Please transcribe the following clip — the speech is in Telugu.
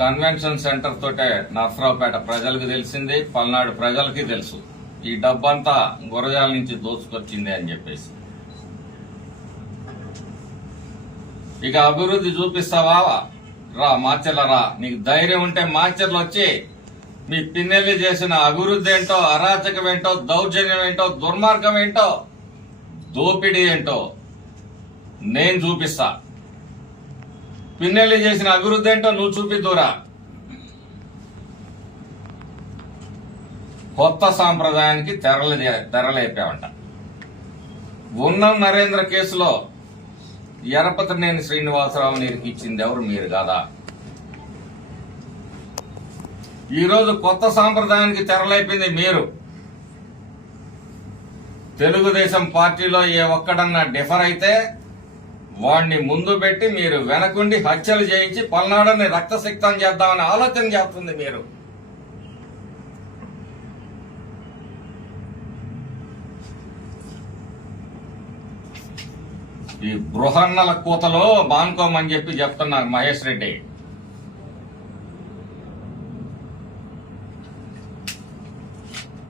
కన్వెన్షన్ సెంటర్ తోటే నర్సరావుపేట ప్రజలకు తెలిసింది పల్నాడు ప్రజలకి తెలుసు. ఈ డబ్బంతా గురజాల నుంచి దోచుకొచ్చింది అని చెప్పేసి. ఇక అభివృద్ధి చూపిస్తావా? రా మాచెల రా. నీకు ధైర్యం ఉంటే మాచెర్లు వచ్చి మీ పిన్నెల్లి చేసిన అభివృద్ధి ఏంటో అరాచకం ఏంటో దౌర్జన్యం ఏంటో దుర్మార్గం ఏంటో దోపిడీ ఏంటో నేను చూపిస్తా. పిన్నెల్లి చేసిన అభివృద్ధి ఏంటో నువ్వు చూపిద్దురా కొత్త సాంప్రదాయానికి తెరలు తెరలేపావంట ఉన్నం నరేంద్ర కేసులో ఎరపతినేని శ్రీనివాసరావు ఇచ్చింది ఎవరు? మీరు కదా? ఈరోజు కొత్త సాంప్రదాయానికి తెరలేపింది మీరు. తెలుగుదేశం పార్టీలో ఏ ఒక్కడన్నా డిఫర్ అయితే వాడిని ముందు పెట్టి మీరు వెనకుండి హత్యలు చేయించి పల్నాడని రక్తసిక్తం చేద్దామని ఆలోచన చేస్తుంది మీరు. ఈ బృహన్నల కూతలో బానుకోమని చెప్పి చెప్తున్నారు మహేష్ రెడ్డి.